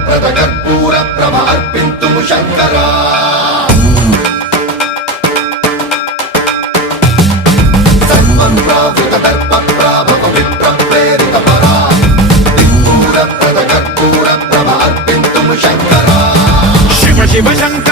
ప్రద కర్పూర ప్రభ అర్పింతుము శంకరా సర్వప్రావృత దర్ప ప్రాభవ విప్ర ప్రేరిత పరా దిక్పూర ప్రద కర్పూర ప్రభ అర్పింతుము శంకరా శివ శివ శంకర